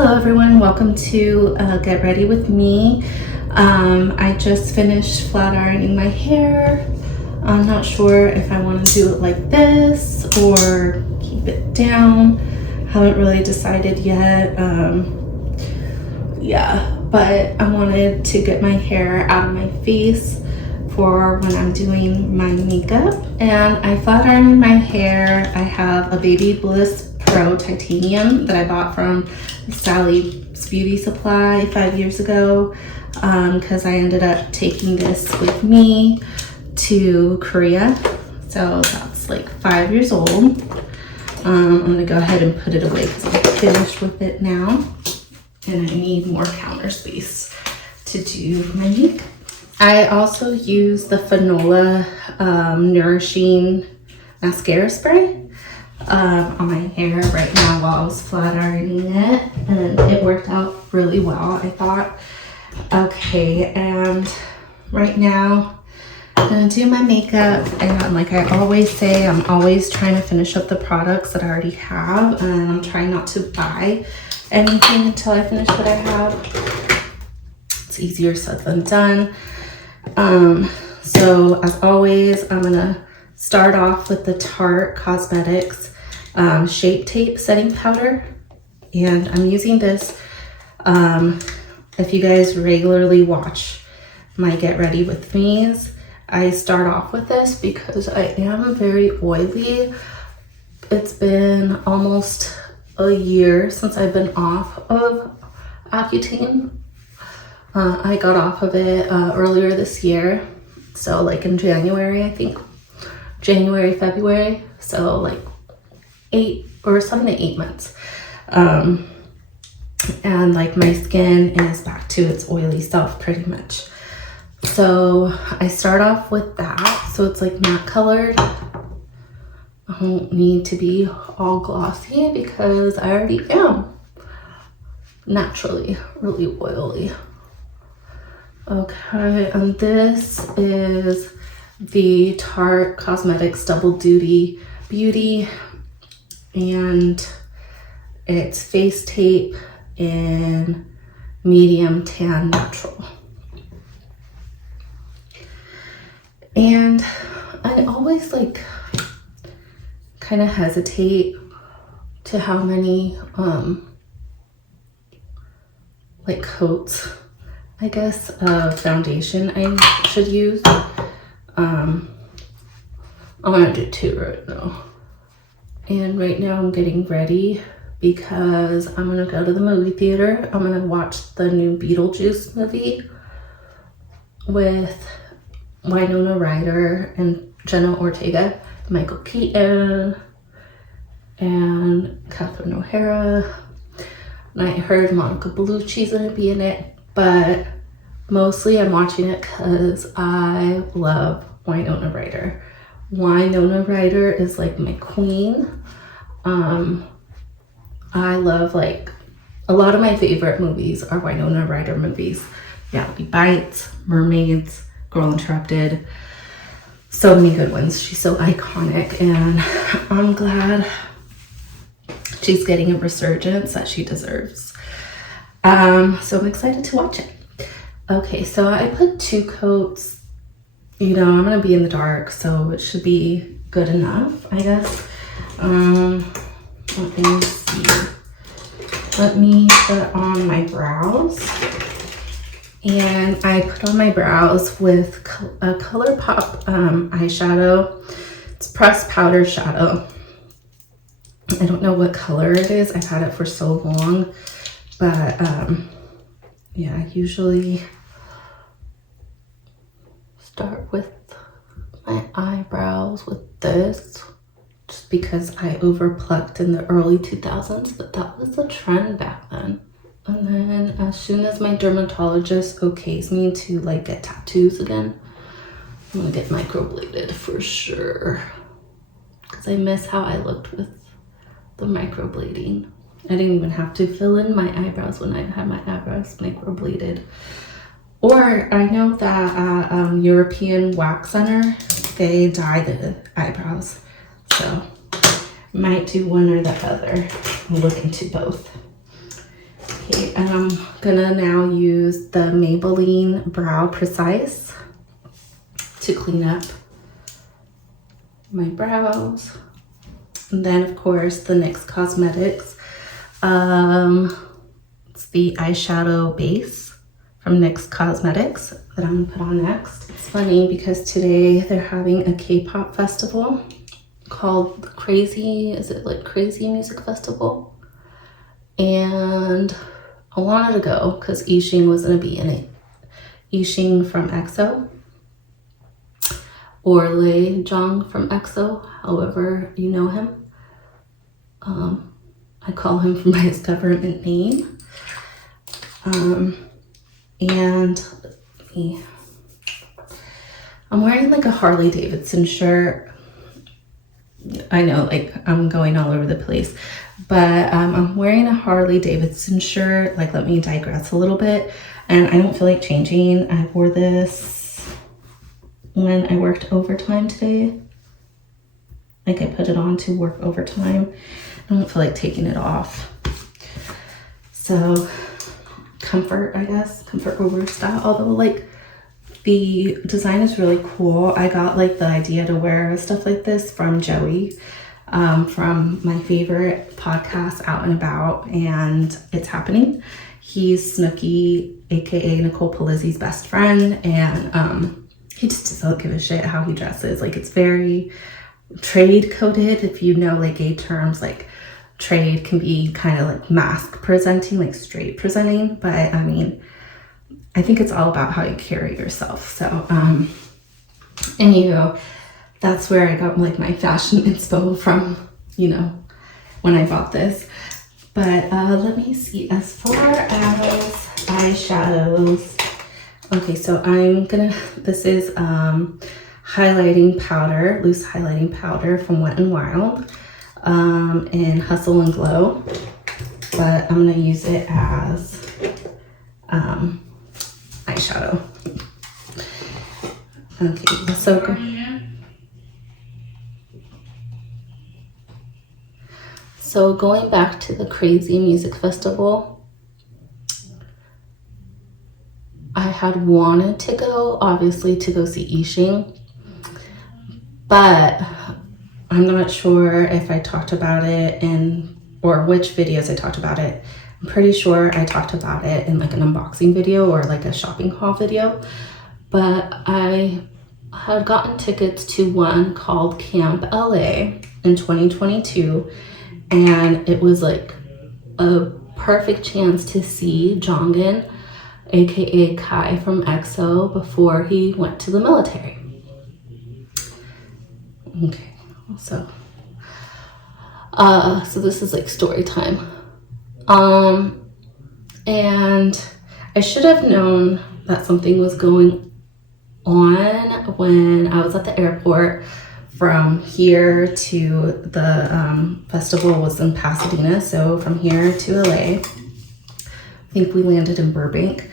Hello everyone, welcome to Get Ready With Me. I just finished flat ironing my hair. I'm not sure if I want to do it like this or keep it down. Haven't really decided yet. But I wanted to get my hair out of my face for when I'm doing my makeup. And I flat ironed my hair. I have a Baby Bliss Pro Titanium that I bought from Sally's Beauty Supply 5 years ago because I ended up taking this with me to Korea. So that's like 5 years old. I'm gonna go ahead and put it away because I'm finished with it now. And I need more counter space to do my makeup. I also use the Fanola Nourishing Mascara Spray on my hair right now while I was flat ironing it, and it worked out really well, I thought. Okay, and right now I'm gonna do my makeup, and like I always say, I'm always trying to finish up the products that I already have, and I'm trying not to buy anything until I finish what I have. It's easier said than done. So as always, I'm gonna start off with the Tarte Cosmetics Shape Tape Setting Powder, and I'm using this. If you guys regularly watch my Get Ready With Me's, I start off with this because I am very oily. It's been almost a year since I've been off of Accutane. I got off of it earlier this year, so like in January, I think. January, February, so like 7 to 8 months. And like my skin is back to its oily self pretty much. So I start off with that, so it's like matte colored. I don't need to be all glossy because I already am naturally really oily. Okay, and this is the Tarte Cosmetics Double Duty Beauty, and it's face tape in medium tan natural. And I always like kind of hesitate to how many like coats, I guess, of foundation I should use. I'm gonna do 2 right now. And right now I'm getting ready because I'm gonna go to the movie theater. I'm gonna watch the new Beetlejuice movie with Winona Ryder and Jenna Ortega, Michael Keaton, and Catherine O'Hara. And I heard Monica Bellucci's gonna be in it, but mostly I'm watching it because I love Winona Ryder. Winona Ryder is like my queen. I love, like, a lot of my favorite movies are Winona Ryder movies. Reality Bites, Mermaids, Girl Interrupted. So many good ones. She's so iconic, and I'm glad she's getting a resurgence that she deserves. So I'm excited to watch it. Okay, so I put 2 coats. You know, I'm gonna be in the dark, so it should be good enough, I guess. Let me see. Let me put on my brows. And I put on my brows with a Colourpop eyeshadow. It's pressed powder shadow. I don't know what color it is. I've had it for so long, but yeah, I usually start with my eyebrows with this, just because I overplucked in the early 2000s, but that was the trend back then. And then as soon as my dermatologist okays me to like get tattoos again, I'm gonna get microbladed for sure, because I miss how I looked with the microblading. I didn't even have to fill in my eyebrows when I had my eyebrows microbladed. Or I know that European Wax Center, they dye the eyebrows. So might do one or the other. I'll look into both. Okay, and I'm gonna now use the Maybelline Brow Precise to clean up my brows. And then of course the NYX Cosmetics. It's the eyeshadow base from NYX Cosmetics that I'm gonna put on next. It's funny because today they're having a K-pop festival called Crazy, is it like Crazy Music Festival? And I wanted to go because Yixing was gonna be in it. Yixing from EXO, or Lei Zhang from EXO, however you know him. I call him from his government name. And let's see. I'm wearing like a Harley Davidson shirt. I know, like I'm going all over the place, but I'm wearing a Harley Davidson shirt. Like, let me digress a little bit. And I don't feel like changing. I wore this when I worked overtime today. Like, I put it on to work overtime. I don't feel like taking it off. So comfort, I guess, comfort over style. Although like the design is really cool. I got like the idea to wear stuff like this from Joey, from my favorite podcast, Out and About, and It's Happening. He's Snooki, aka Nicole Palizzi's best friend, and he just doesn't give a shit how he dresses. Like, it's very trade coded. If you know like gay terms, like trade can be kind of like mask presenting, like straight presenting, but I mean, I think it's all about how you carry yourself. So anywho, that's where I got like my fashion inspo from, you know, when I bought this. But let me see, as far as eyeshadows, okay, so this is highlighting powder, loose highlighting powder from Wet n Wild, in Hustle and Glow, but I'm gonna use it as eyeshadow. Okay, so going back to the Crazy Music Festival, I had wanted to go, obviously, to go see Yixing, but I'm not sure if I talked about it or which videos I talked about it. I'm pretty sure I talked about it in like an unboxing video or like a shopping haul video, but I had gotten tickets to one called KampLA in 2022, and it was like a perfect chance to see Jongin, aka Kai from EXO, before he went to the military. Okay. So this is like story time. And I should have known that something was going on when I was at the airport. From here to the festival was in Pasadena, so from here to LA. I think we landed in Burbank.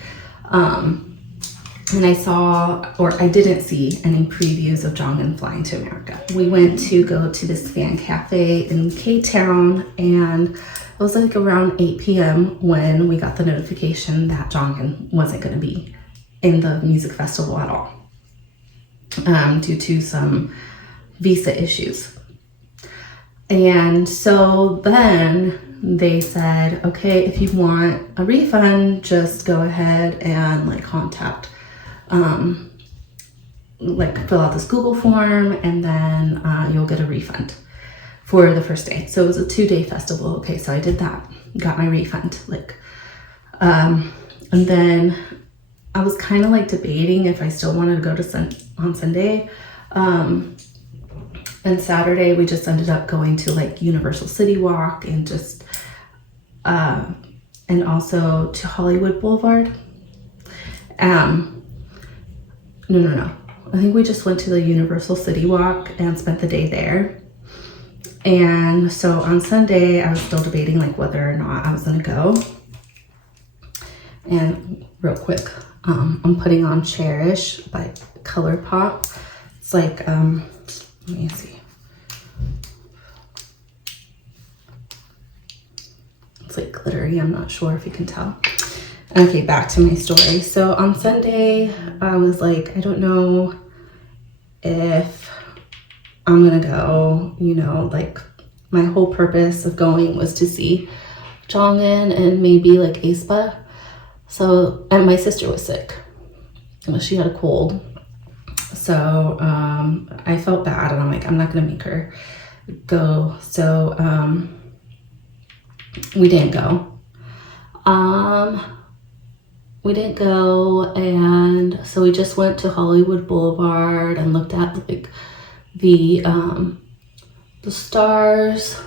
And I saw, or I didn't see any previews of Jongin flying to America. We went to go to this fan cafe in K-Town, and it was like around 8 p.m. when we got the notification that Jongin wasn't going to be in the music festival at all, due to some visa issues. And so then they said, okay, if you want a refund, just go ahead and like contact, like fill out this Google form, and then you'll get a refund for the first day. So it was a 2-day festival. Okay, so I did that, got my refund. Like, and then I was kind of like debating if I still wanted to go to on Sunday. And Saturday we just ended up going to like Universal City Walk and just, and also to Hollywood Boulevard. No. I think we just went to the Universal City Walk and spent the day there. And so on Sunday, I was still debating like whether or not I was gonna go. And real quick, I'm putting on Cherish by Colourpop. It's like, let me see. it's like glittery. I'm not sure if you can tell. Okay, back to my story. So on Sunday, I was like, I don't know if I'm gonna go, you know, like my whole purpose of going was to see Jongin and maybe like aespa. So, and my sister was sick. She had a cold. So I felt bad and I'm like, I'm not gonna make her go. So we didn't go. And so we just went to Hollywood Boulevard and looked at like the stars,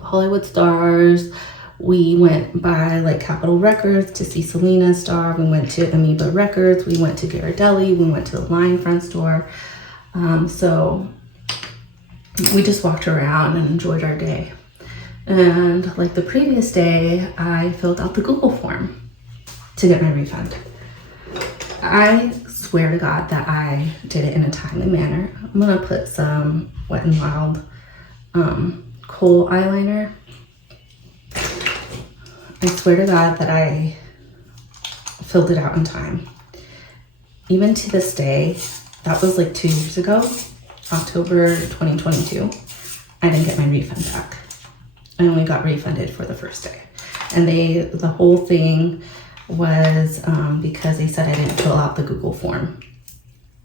Hollywood stars. We went by like Capitol Records to see Selena's star. We went to Amoeba Records. We went to Ghirardelli. We went to the Lion Front store. So we just walked around and enjoyed our day. And like the previous day, I filled out the Google form to get my refund. I swear to God that I did it in a timely manner. I'm gonna put some Wet n Wild kohl eyeliner. I swear to God that I filled it out in time. Even to this day, that was like 2 years ago, October 2022, I didn't get my refund back. I only got refunded for the first day. And the whole thing was because they said I didn't fill out the Google form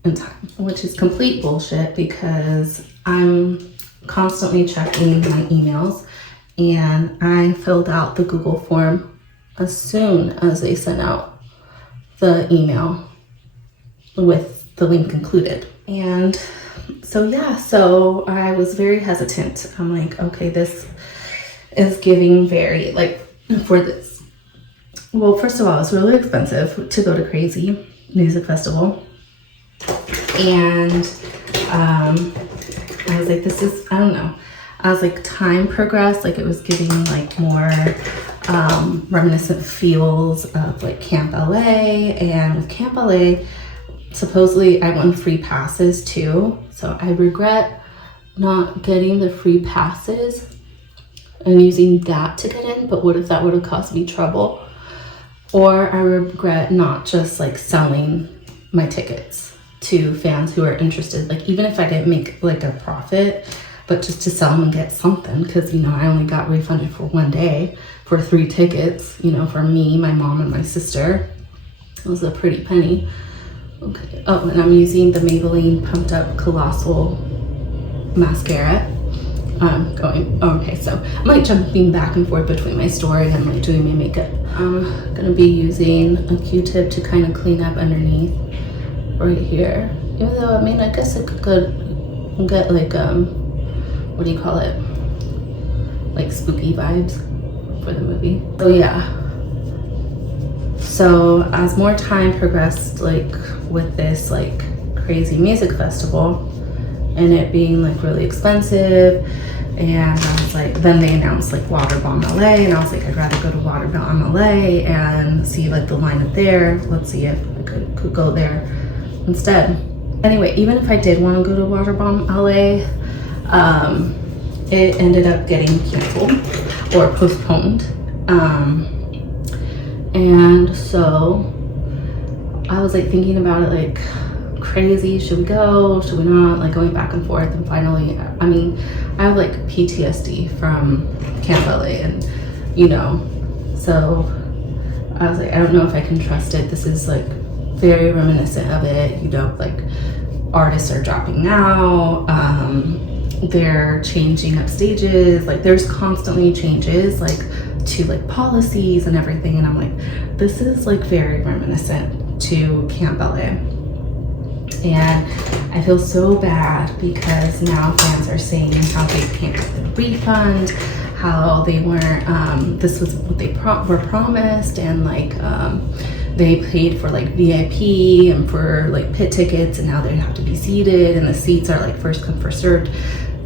in time, which is complete bullshit because I'm constantly checking my emails, and I filled out the Google form as soon as they sent out the email with the link included. And so yeah, so I was very hesitant. I'm like, okay, this is giving very, like, for this. Well, first of all, it's really expensive to go to Crazy Music Festival. And I was like, this is, I don't know. I was like, time progressed, like it was giving like more reminiscent feels of like KampLA. And with KampLA, supposedly I won free passes too. So I regret not getting the free passes and using that to get in, but what if that would have cost me trouble? Or I regret not just like selling my tickets to fans who are interested, like even if I didn't make like a profit, but just to sell them and get something, because you know I only got refunded for 1 day for 3 tickets, you know, for me, my mom, and my sister. It was a pretty penny. Okay. Oh, and I'm using the Maybelline Pumped Up Colossal mascara. Okay, so I'm like jumping back and forth between my story and like doing my makeup. I'm gonna be using a Q-tip to kind of clean up underneath right here. Even though, I mean, I guess it could get like, what do you call it? Like spooky vibes for the movie. So yeah. So as more time progressed, like with this like Crazy Music Festival, and it being like really expensive, and I was like, then they announced like Waterbomb LA, and I was like, I'd rather go to Waterbomb LA and see like the lineup there. Let's see if I could go there instead. Anyway, even if I did want to go to Waterbomb LA, it ended up getting canceled or postponed. And so I was like thinking about it like crazy. Should we go? Should we not? Like going back and forth. And finally, I mean, I have like PTSD from KampLA, and you know, so I was like, I don't know if I can trust it. This is like very reminiscent of it. You know, like artists are dropping out. They're changing up stages. Like there's constantly changes like to like policies and everything. And I'm like, this is like very reminiscent to KampLA. And I feel so bad because now fans are saying how they can't get the refund, how they weren't, this was what they were promised, and like they paid for like VIP and for like pit tickets, and now they have to be seated, and the seats are like first come first served.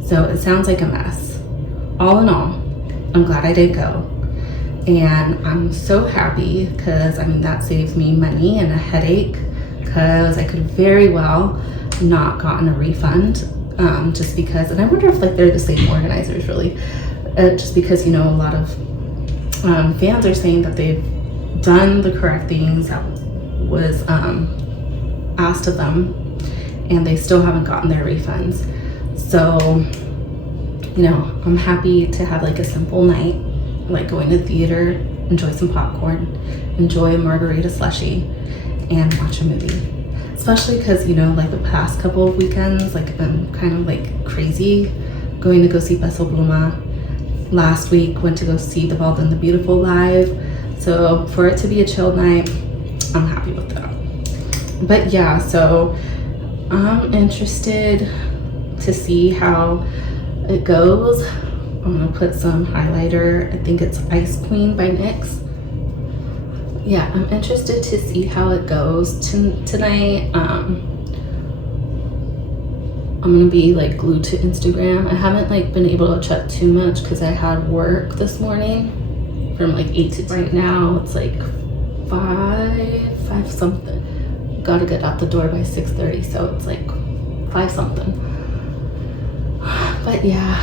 So it sounds like a mess. All in all, I'm glad I did go. And I'm so happy because I mean that saves me money and a headache, because I could very well not gotten a refund just because, and I wonder if like they're the same organizers really, just because, you know, a lot of fans are saying that they've done the correct things that was asked of them, and they still haven't gotten their refunds. So, you know, I'm happy to have like a simple night, like going to the theater, enjoy some popcorn, enjoy a margarita slushie, and watch a movie. Especially because, you know, like the past couple of weekends, like I've been kind of like crazy going to go see Peso Pluma. Last week went to go see The Bald and the Beautiful live. So for it to be a chill night, I'm happy with that. But yeah, so I'm interested to see how it goes. I'm gonna put some highlighter. I think it's Ice Queen by NYX. Yeah, I'm interested to see how it goes tonight. I'm gonna be like glued to Instagram. I haven't like been able to check too much because I had work this morning from like 8 to 10. Right now it's like 5 something. Gotta get out the door by 6:30, so it's like 5 something. But yeah,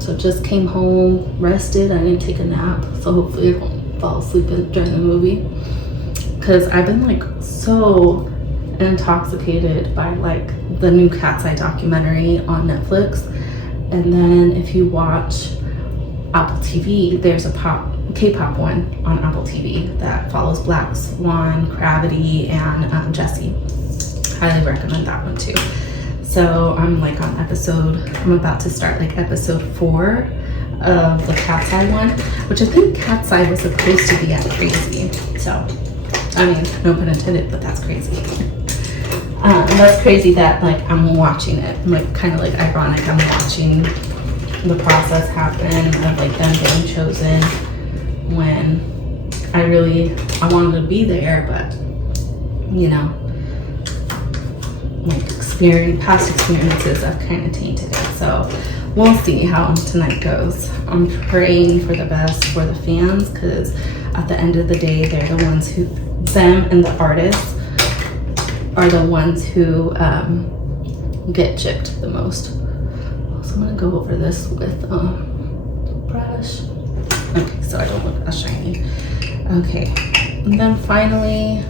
so just came home, rested. I didn't take a nap, so hopefully I won't fall asleep during the movie, because I've been like so intoxicated by like the new Cat's Eye documentary on Netflix. And then if you watch Apple TV, there's a K-pop one on Apple TV that follows Black Swan, Gravity, and Jessie. Highly recommend that one too. So I'm like on I'm about to start like episode 4 of the Cat's Eye one, which I think Cat's Eye was supposed to be at crazy. So, I mean, no pun intended, but that's crazy. That's crazy that like I'm watching it. Like kind of like ironic. I'm watching the process happen of like them getting chosen when I wanted to be there, but you know, like past experiences have kind of tainted it. So we'll see how tonight goes. I'm praying for the best for the fans, because at the end of the day, they're the ones who, them and the artists are the ones who get chipped the most. So I'm gonna go over this with a brush. Okay, so I don't look as shiny. Okay, and then finally,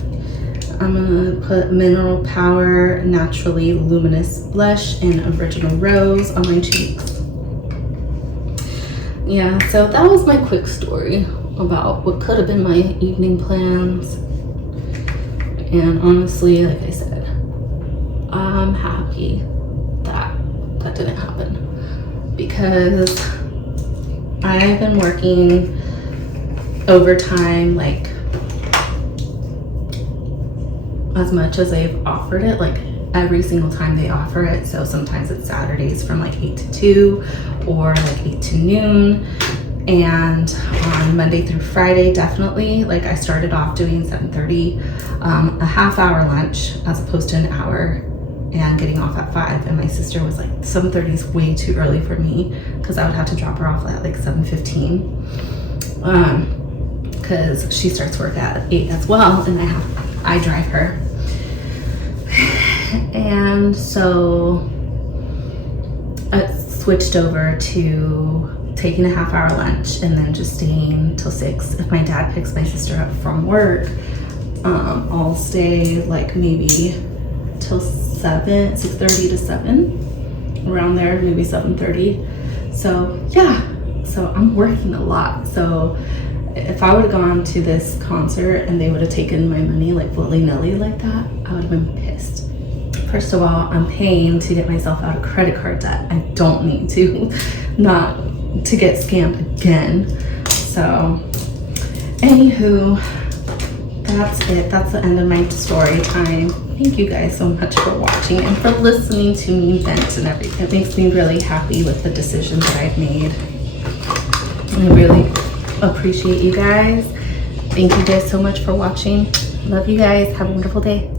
I'm gonna put Mineral Power Naturally Luminous Blush in Original Rose on my cheeks. Yeah, so that was my quick story about what could have been my evening plans. And honestly, like I said, I'm happy that that didn't happen, because I've been working overtime like as much as they've offered it, like every single time they offer it. So sometimes it's Saturdays from like 8 to 2 or like 8 to noon. And on Monday through Friday, definitely, like I started off doing 7:30, a half-hour lunch as opposed to an hour, and getting off at 5. And my sister was like, 7:30 is way too early for me, because I would have to drop her off at like 7:15, because she starts work at 8 as well, and I drive her. And so I switched over to taking a half-hour lunch and then just staying till 6. If my dad picks my sister up from work, I'll stay like maybe till 6:30 to 7, around there, maybe 7:30. So yeah, so I'm working a lot. So if I would have gone to this concert and they would have taken my money like willy-nilly like that, I would have been pissed. First of all, I'm paying to get myself out of credit card debt. I don't need to, not to get scammed again. So anywho, that's it. That's the end of my story time. Thank you guys so much for watching and for listening to me vent and everything. It makes me really happy with the decisions that I've made. I really appreciate you guys. Thank you guys so much for watching. Love you guys. Have a wonderful day.